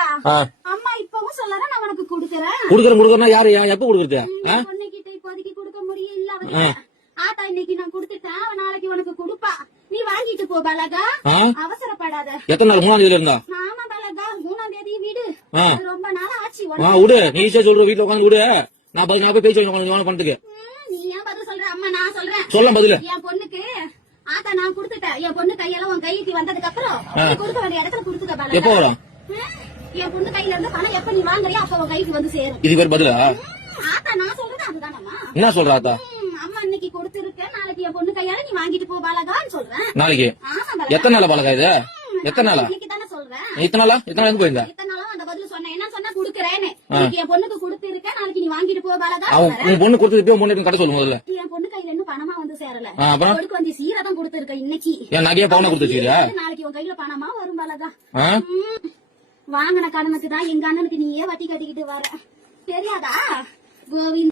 பலகா அம்மா இப்பவும் சொல்லற நான் உனக்கு குடுக்கறேன். குடுக்கறேன்னா யாரு எப்ப குடுக்குறது? பொண்ணுகிட்ட இப்போதைக்கு கொடுக்க முடியல. ஆட்டா இன்னைக்கு நான் குடுத்துட்டேன், நாளைக்கு உனக்கு கொடுப்பா. நீ வாங்கிட்டு போ பலகா, அவசரப்படாத. எத்தனை நாள்? 3ஆம் தேதியில இருந்தா? ஆமா பலகா, 3ஆம் தேதி வீடு. ரொம்ப நாள் ஆச்சு. விடு, நீ ஈஸியா சொல்ற. வீட்டுல உட்காந்து விடு, நான் போய் பேச்சு பண்றதுக்கு. நீ ஏன் பதில் சொல்ற? அம்மா நான் சொல்றேன். சொல்ல பதில். என் பொண்ணுக்கு ஆட்டா நான் குடுத்துட்டேன். என் பொண்ணு கையெல்லாம் உன் கைக்கு வந்ததுக்கு அப்புறம் கொடுக்க வேண்டிய இடத்துல குடுத்துக்க பலகா. எப்ப வரும்? என் பொண்ணு கையில இருந்து பணம் எப்ப நீ வாங்குறியோ அப்ப உன் கைக்கு வந்து சேரும். இது பேர் பதிலா? ஆட்டா நான் சொல்றது அதுதானம்மா. என்ன சொல்ற ஆத்தா? அம்மா இன்னைக்கு கொடுத்திருக்கேன், நாளைக்கு என் பொண்ணு கையால நீ வாங்கிட்டு போ பலகான்னு சொல்றேன். நாளைக்கு? எத்தனை நாளா பலகா இது? எத்தனை நாளா? இன்னைக்கு தானே சொல்றேன். இத்தனை நாளா? இத்தனை நாள் போயிருந்தா? இத்தனை நாளும் அந்த பதில் சொன்னேன். என்ன சொன்னா குடுக்கறேன்னு. என் பொண்ணுக்கு கொடுத்திருக்கேன், நாளைக்கு நீ வாங்கிட்டு போ பலகா. உன் பொண்ணு கொடுத்து பொண்ணு கடை சொல்லு முதல்ல. என் பொண்ணு கையில இன்னும் பணமா வந்து சேரல. அப்புறம் கொடுக்க வந்து சீரதான் கொடுத்திருக்கேன் இன்னைக்கு. என் நகையா பவுனா கொடுத்துருக்கீங்க? நாளைக்கு உன் கையில பணமா வரும் பலகா. வாங்கின கடனுக்கு தான் எங்க அண்ணனுக்கு நீயே வட்டி கட்டிக்கிட்டு வர. தெரியாதா கோவிந்த்?